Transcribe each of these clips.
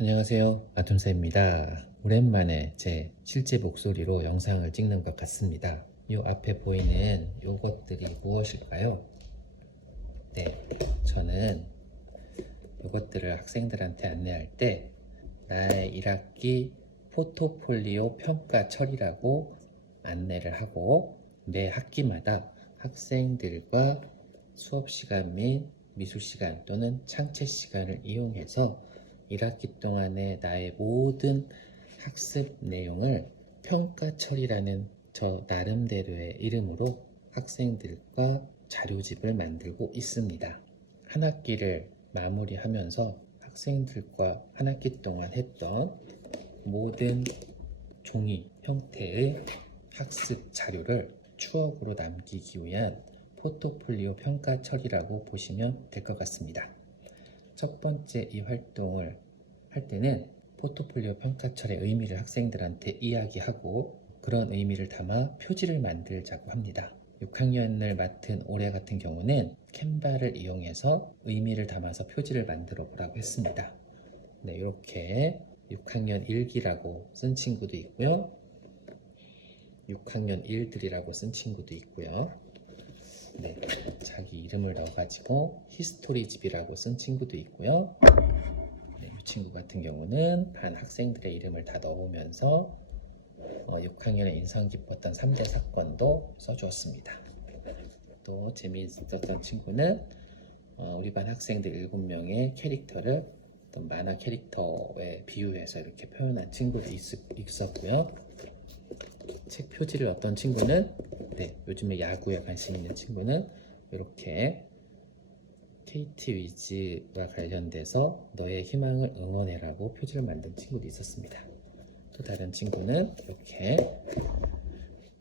안녕하세요. 아톰사입니다. 오랜만에 제 실제 목소리로 영상을 찍는 것 같습니다. 이 앞에 보이는 요것들이 무엇일까요? 네, 저는 요것들을 학생들한테 안내할 때 나의 1학기 포트폴리오 평가 처리라고 안내를 하고 매 학기마다 학생들과 수업 시간 및 미술 시간 또는 창체 시간을 이용해서 1학기 동안의 나의 모든 학습 내용을 평가 처리라는 저 나름대로의 이름으로 학생들과 자료집을 만들고 있습니다. 한 학기를 마무리하면서 학생들과 한 학기 동안 했던 모든 종이 형태의 학습 자료를 추억으로 남기기 위한 포트폴리오 평가 처리라고 보시면 될 것 같습니다. 첫 번째 이 활동을 할 때는 포트폴리오 평가철의 의미를 학생들한테 이야기하고 그런 의미를 담아 표지를 만들자고 합니다. 6학년을 맡은 올해 같은 경우는 캔바를 이용해서 의미를 담아서 표지를 만들어 보라고 했습니다. 네, 이렇게 6학년 1기라고 쓴 친구도 있고요. 6학년 1들이라고 쓴 친구도 있고요. 네, 자기 이름을 넣어가지고 히스토리집이라고 쓴 친구도 있고요. 네, 이 친구 같은 경우는 반 학생들의 이름을 다 넣으면서 6학년에 인상 깊었던 3대 사건도 써주었습니다. 또 재미있었던 친구는 우리 반 학생들 7명의 캐릭터를 어떤 만화 캐릭터에 비유해서 이렇게 표현한 친구도 있었고요. 책 표지를 어떤 친구는 요즘에 야구에 관심 있는 친구는 이렇게 KT 위즈와 관련돼서 너의 희망을 응원해라고 표지를 만든 친구도 있었습니다. 또 다른 친구는 이렇게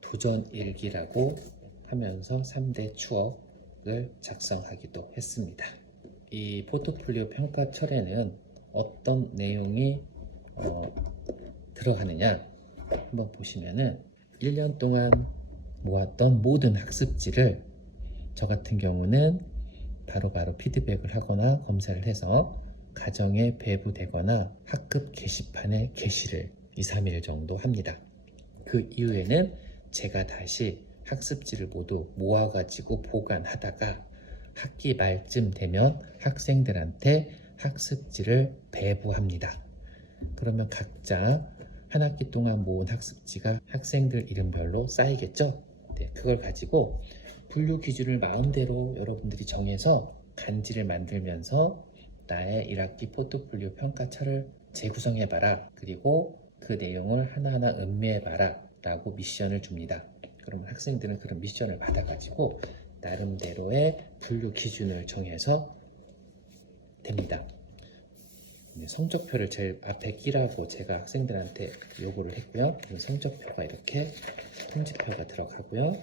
도전 일기라고 하면서 3대 추억을 작성하기도 했습니다. 이 포트폴리오 평가철에는 어떤 내용이 들어가느냐 한번 보시면은 1년 동안 모았던 모든 학습지를 저 같은 경우는 바로바로 피드백을 하거나 검사를 해서 가정에 배부되거나 학급 게시판에 게시를 2, 3일 정도 합니다. 그 이후에는 제가 다시 학습지를 모두 모아가지고 보관하다가 학기 말쯤 되면 학생들한테 학습지를 배부합니다. 그러면 각자 한 학기 동안 모은 학습지가 학생들 이름별로 쌓이겠죠? 네, 그걸 가지고 분류 기준을 마음대로 여러분들이 정해서 간지를 만들면서 나의 1학기 포트폴리오 평가처를 재구성해봐라. 그리고 그 내용을 하나하나 음미해봐라 라고 미션을 줍니다. 그러면 학생들은 그런 미션을 받아가지고 나름대로의 분류 기준을 정해서 됩니다. 성적표를 제일 앞에 끼라고 제가 학생들한테 요구를 했고요. 성적표가 이렇게 통지표가 들어가고요.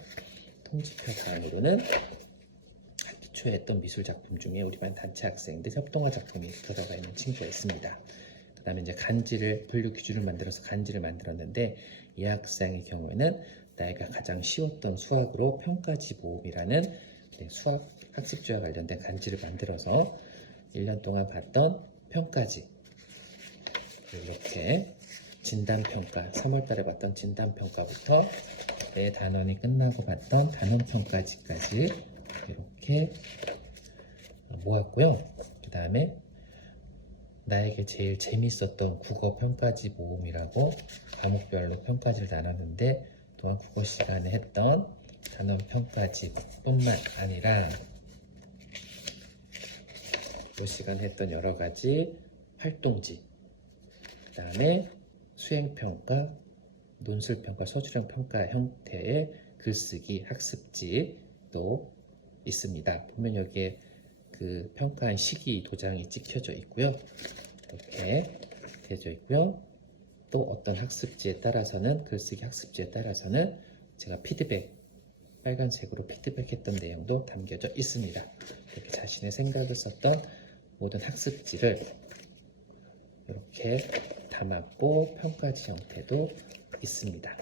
통지표 다음으로는 학기 초에 했던 미술 작품 중에 우리 반 단체 학생들 협동화 작품이 들어가 있는 친구가 있습니다. 그 다음에 이제 간지를 분류 기준을 만들어서 간지를 만들었는데 이 학생의 경우에는 나이가 가장 쉬웠던 수학으로 평가지 모음이라는 수학 학습지와 관련된 간지를 만들어서 1년 동안 봤던 평가지 이렇게 진단평가 3월달에 봤던 진단평가부터 내 단원이 끝나고 봤던 단원평가지까지 이렇게 모았고요. 그 다음에 나에게 제일 재밌었던 국어평가지 모음이라고 과목별로 평가지를 나눴는데 또한 국어 시간에 했던 단원평가지 뿐만 아니라 이 시간에 했던 여러가지 활동지 그 다음에 수행평가, 논술평가, 서술형평가 형태의 글쓰기 학습지도 있습니다. 보면 여기에 그 평가한 시기 도장이 찍혀져 있고요. 이렇게 되어 있고요. 또 어떤 학습지에 따라서는 글쓰기 학습지에 따라서는 제가 피드백 빨간색으로 피드백했던 내용도 담겨져 있습니다. 이렇게 자신의 생각을 썼던 모든 학습지를 이렇게 담았고 평가지 형태도 있습니다.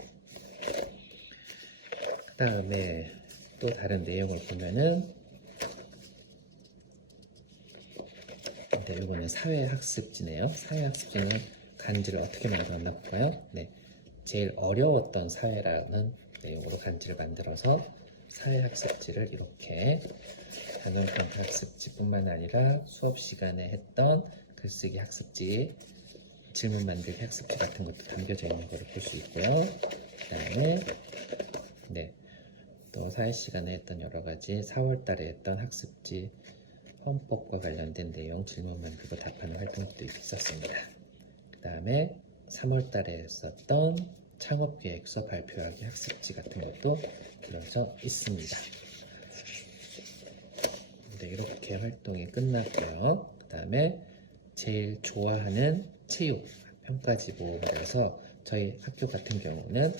그 다음에 또 다른 내용을 보면은 네, 이거는 사회학습지네요. 사회학습지는 간지를 어떻게 만들었나 볼까요? 네, 제일 어려웠던 사회라는 내용으로 간지를 만들어서 사회학습지를 이렇게 단원평가 학습지뿐만 아니라 수업 시간에 했던 글쓰기 학습지, 질문 만들기 학습지 같은 것도 담겨져 있는 걸 볼 수 있고요. 그 다음에 네, 또 사회 시간에 했던 여러 가지 4월 달에 했던 학습지, 헌법과 관련된 내용 질문 만들고 답하는 활동도 있었습니다. 그 다음에 3월 달에 했었던 창업계획서 발표하기 학습지 같은 것도 들어져 있습니다. 네, 이렇게 활동이 끝났고요. 그 다음에 제일 좋아하는 체육 평가지 모음에서 저희 학교 같은 경우는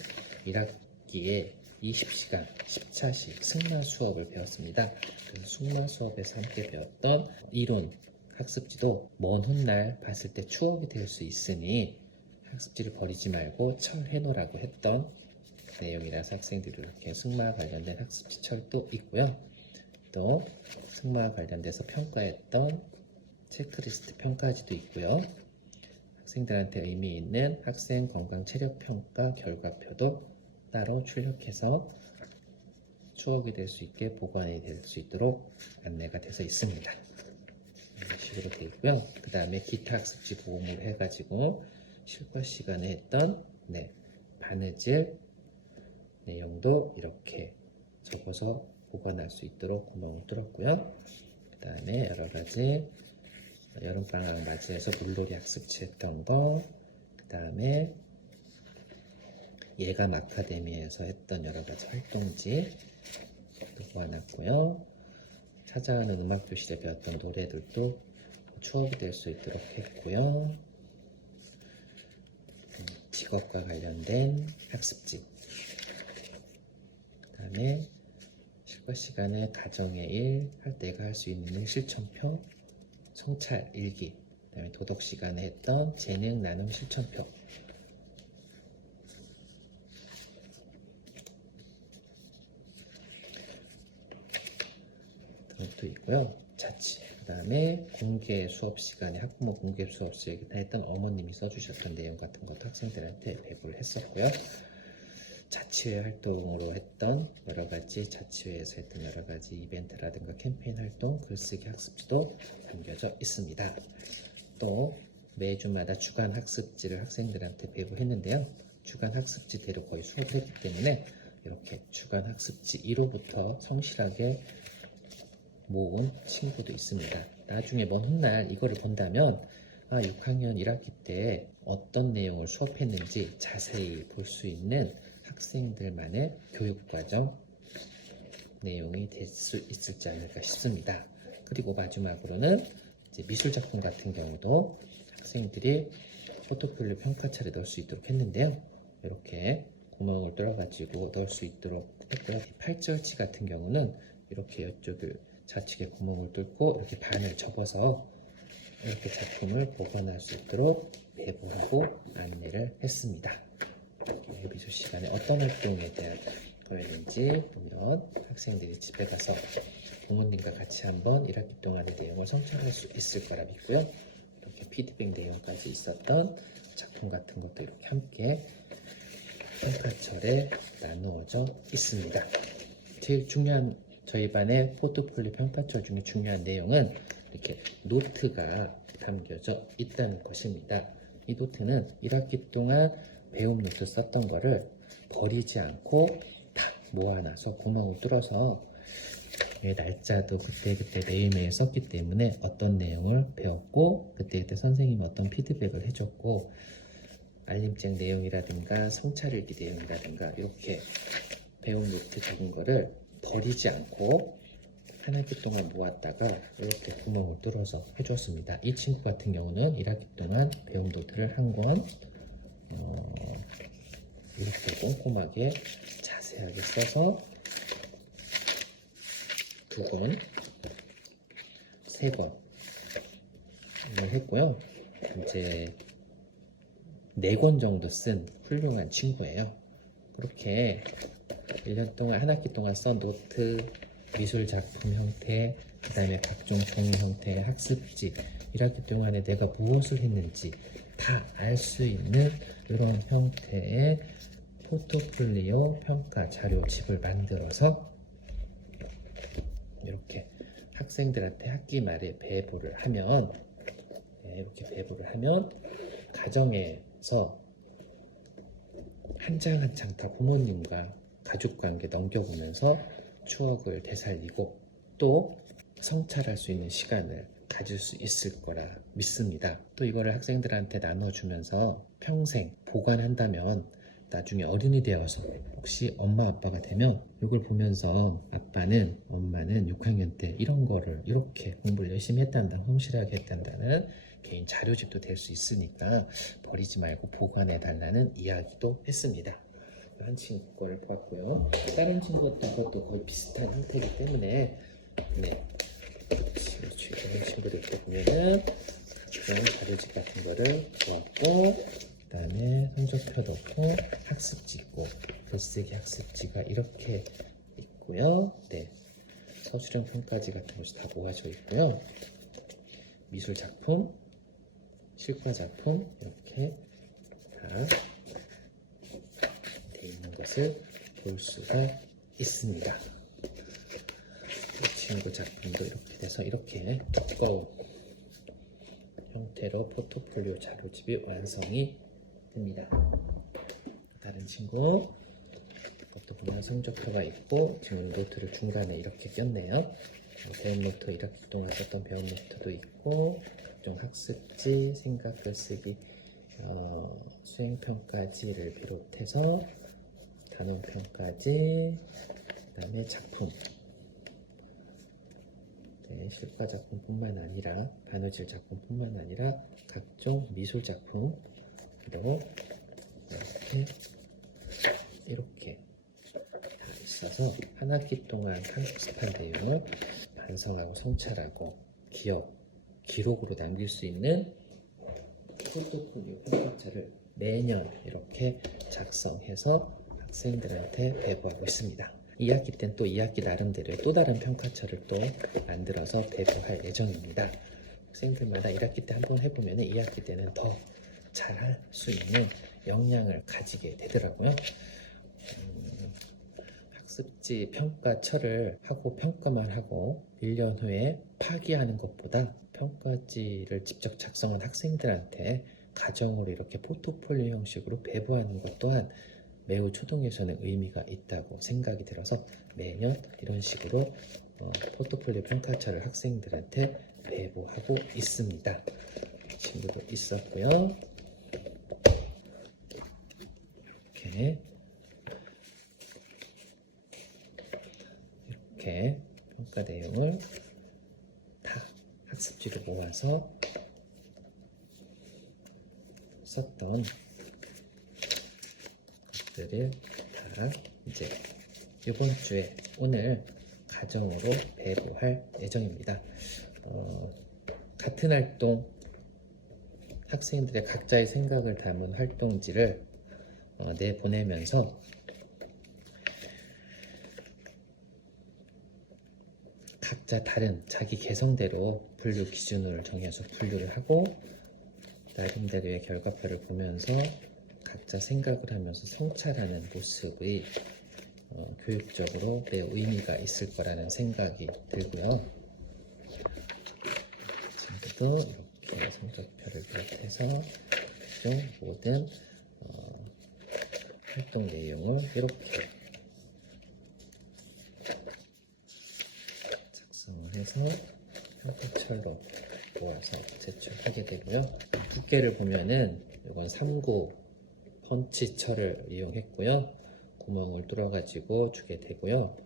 1학기에 20시간 10차씩 승마 수업을 배웠습니다. 그 승마 수업에서 함께 배웠던 이론 학습지도 먼 훗날 봤을 때 추억이 될 수 있으니 학습지를 버리지 말고 철해놓으라고 했던 내용이라서 학생들이 이렇게 승마와 관련된 학습지 철도 있고요. 또 승마와 관련돼서 평가했던 체크리스트 평가지도 있고요. 학생들한테 의미 있는 학생 건강 체력 평가 결과표도 따로 출력해서 추억이 될 수 있게 보관이 될 수 있도록 안내가 돼서 있습니다. 이런 식으로 되어 있고요. 그 다음에 기타 학습지 보험을 해가지고 실과 시간에 했던 바느질 내용도 이렇게 적어서 보관할 수 있도록 구멍을 뚫었고요. 그 다음에 여러 가지 여름방학 맞이해서 물놀이 학습지 했던 거, 그 다음에 예감 아카데미에서 했던 여러 가지 활동지 모아놨고요. 찾아가는 음악 교실에 배웠던 노래들도 추억이 될 수 있도록 했고요. 직업과 관련된 학습지, 그 다음에 실과 시간에 가정의 일, 내가 할 수 있는 실천표, 성찰 일기, 그 다음에 도덕 시간에 했던 재능 나눔 실천표, 등도 있고요. 자취, 그 다음에 공개 수업 시간에 학부모 공개 수업 시간에 했던 어머님이 써주셨던 내용 같은 것도 학생들한테 배부를 했었고요. 자치회 활동으로 했던 여러 가지 자치회에서 했던 여러 가지 이벤트라든가 캠페인 활동, 글쓰기 학습지도 담겨져 있습니다. 또 매주마다 주간 학습지를 학생들한테 배부했는데요. 주간 학습지대로 거의 수업을 했기 때문에 이렇게 주간 학습지 1호부터 성실하게 모은 친구도 있습니다. 나중에 먼 훗날 이거를 본다면 6학년 1학기 때 어떤 내용을 수업했는지 자세히 볼 수 있는 학생들만의 교육과정 내용이 될 수 있을지 않을까 싶습니다. 그리고 마지막으로는 이제 미술작품 같은 경우도 학생들이 포트폴리오 평가차를 넣을 수 있도록 했는데요. 이렇게 구멍을 뚫어가지고 넣을 수 있도록 했고요. 팔절치 같은 경우는 이렇게 이쪽을 좌측에 구멍을 뚫고 이렇게 반을 접어서 이렇게 작품을 보관할 수 있도록 배부하고 안내를 했습니다. 미술 시간에 어떤 활동에 대한 거였는지 보면 학생들이 집에 가서 부모님과 같이 한번 1학기 동안의 내용을 성찰할 수 있을 거라 믿고요. 이렇게 피드백 내용까지 있었던 작품 같은 것도 이렇게 함께 평가철에 나누어져 있습니다. 제일 중요한 저희 반의 포트폴리오 평가철 중에 중요한 내용은 이렇게 노트가 담겨져 있다는 것입니다. 이 노트는 1학기 동안 배움 노트 썼던 거를 버리지 않고 다 모아놔서 구멍을 뚫어서 날짜도 그때그때 매일매일 썼기 때문에 어떤 내용을 배웠고 그때그때 선생님이 어떤 피드백을 해줬고 알림장 내용이라든가 성찰일기 내용이라든가 이렇게 배움 노트 적은 거를 버리지 않고 한 학기 동안 모았다가 이렇게 구멍을 뚫어서 해줬습니다. 이 친구 같은 경우는 1학기 동안 배움 노트를 한 권 이렇게 꼼꼼하게 자세하게 써서 두 권, 3권을 했고요. 이제 4권 정도 쓴 훌륭한 친구예요. 그렇게 1년 동안 한 학기 동안 쓴 노트, 미술 작품 형태, 그 다음에 각종 종이 형태의 학습지 1학기 동안에 내가 무엇을 했는지 다 알 수 있는 이런 형태의 포트폴리오 평가 자료집을 만들어서 이렇게 학생들한테 학기 말에 배부를 하면, 이렇게 배부를 하면 가정에서 한 장 한 장 다 부모님과 가족관계 넘겨보면서 추억을 되살리고 또 성찰할 수 있는 시간을 가질 수 있을 거라 믿습니다. 또 이거를 학생들한테 나눠주면서 평생 보관한다면 나중에 어른이 되어서 혹시 엄마 아빠가 되면 이걸 보면서 아빠는 엄마는 6학년 때 이런 거를 이렇게 공부를 열심히 했단다, 성실하게 했단다는 개인 자료집도 될 수 있으니까 버리지 말고 보관해 달라는 이야기도 했습니다. 한 친구 거를 보았고요. 다른 친구도 그것도 거의 비슷한 형태이기 때문에 그렇지. 이런 친구들 또 보면은 그런 자료집 같은 거를 보았고, 그 다음에 성적표도 없고 학습지 있고 글쓰기 학습지가 이렇게 있고요. 서술형 평가지 같은 것이 다 모아져 있고요. 미술 작품, 실과 작품 이렇게 다 돼 있는 것을 볼 수가 있습니다. 이 친구 작품도 이렇게 돼서 이렇게 두꺼운 형태로 포트폴리오 자료집이 완성이 됩니다. 다른 친구 이것도 보면 성적표가 있고 지금 노트를 중간에 이렇게 꼈네요. 배운 노트 1학기 동안 썼던 배운 노트도 있고 각종 학습지, 생각 글쓰기, 수행평가지를 비롯해서 단원평가지, 그 다음에 작품, 실과 작품뿐만 아니라 바느질 작품뿐만 아니라 각종 미술 작품, 그리고 이렇게 다 있어서 한 학기 동안 학습한 내용을 반성하고 성찰하고 기록으로 남길 수 있는 포트폴리오 평가차를 매년 이렇게 작성해서 학생들한테 배부하고 있습니다. 2학기 땐 또 2학기 나름대로의 또 다른 평가처를 또 만들어서 배부할 예정입니다. 학생들마다 1학기 때 한번 해보면 2학기 때는 더 잘할 수 있는 역량을 가지게 되더라고요. 학습지 평가처를 하고 평가만 하고 1년 후에 파기하는 것보다 평가지를 직접 작성한 학생들한테 가정으로 이렇게 포트폴리오 형식으로 배부하는 것 또한 매우 초등에서는 의미가 있다고 생각이 들어서 매년 이런 식으로 포트폴리오 평가처를 학생들한테 배부하고 있습니다. 친구도 있었고요. 이렇게 평가 내용을 다 학습지로 모아서 썼던 것들을 다 이제 이번 주에 오늘 가정으로 배부할 예정입니다. 같은 활동, 학생들의 각자의 생각을 담은 활동지를 내보내면서 각자 다른 자기 개성대로 분류 기준을 정해서 분류를 하고 나름대로의 결과표를 보면서 각자 생각을 하면서 성찰하는 모습이 교육적으로 매우 의미가 있을 거라는 생각이 들고요. 친구도 이렇게 성적표를 비롯해서 모든 활동 내용을 이렇게 작성을 해서 평가철로 모아서 제출하게 되고요. 두께를 보면은 이건 3구 펀치철을 이용했고요. 구멍을 뚫어가지고 주게 되고요.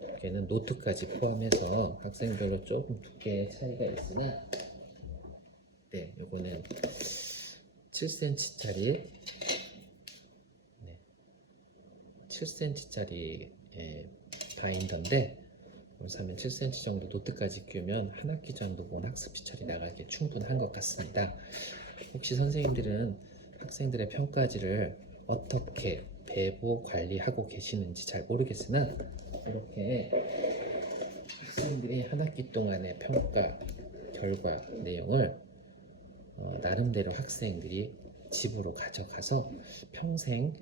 두께는 노트까지 포함해서 학생별로 조금 두께의 차이가 있으나 이거는 7cm짜리 7cm짜리 바인더인데 사면 7cm 정도 노트까지 끼우면 한 학기 정도 본 학습지철이 나가기에 충분한 것 같습니다. 혹시 선생님들은 학생들의 평가지를 어떻게 배부 관리하고 계시는지 잘 모르겠으나 이렇게 학생들이 한 학기 동안의 평가 결과 내용을 나름대로 학생들이 집으로 가져가서 평생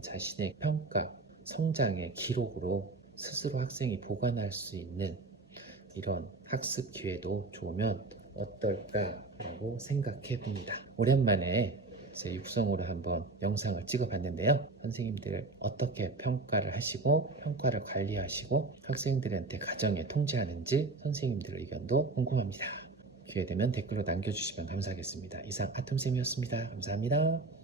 자신의 평가, 성장의 기록으로 스스로 학생이 보관할 수 있는 이런 학습 기회도 좋으면 어떨까라고 생각해 봅니다. 오랜만에 제 육성으로 한번 영상을 찍어 봤는데요. 선생님들 어떻게 평가를 하시고 평가를 관리하시고 학생들한테 가정에 통지하는지 선생님들 의견도 궁금합니다. 기회 되면 댓글로 남겨주시면 감사하겠습니다. 이상 아톰쌤이었습니다. 감사합니다.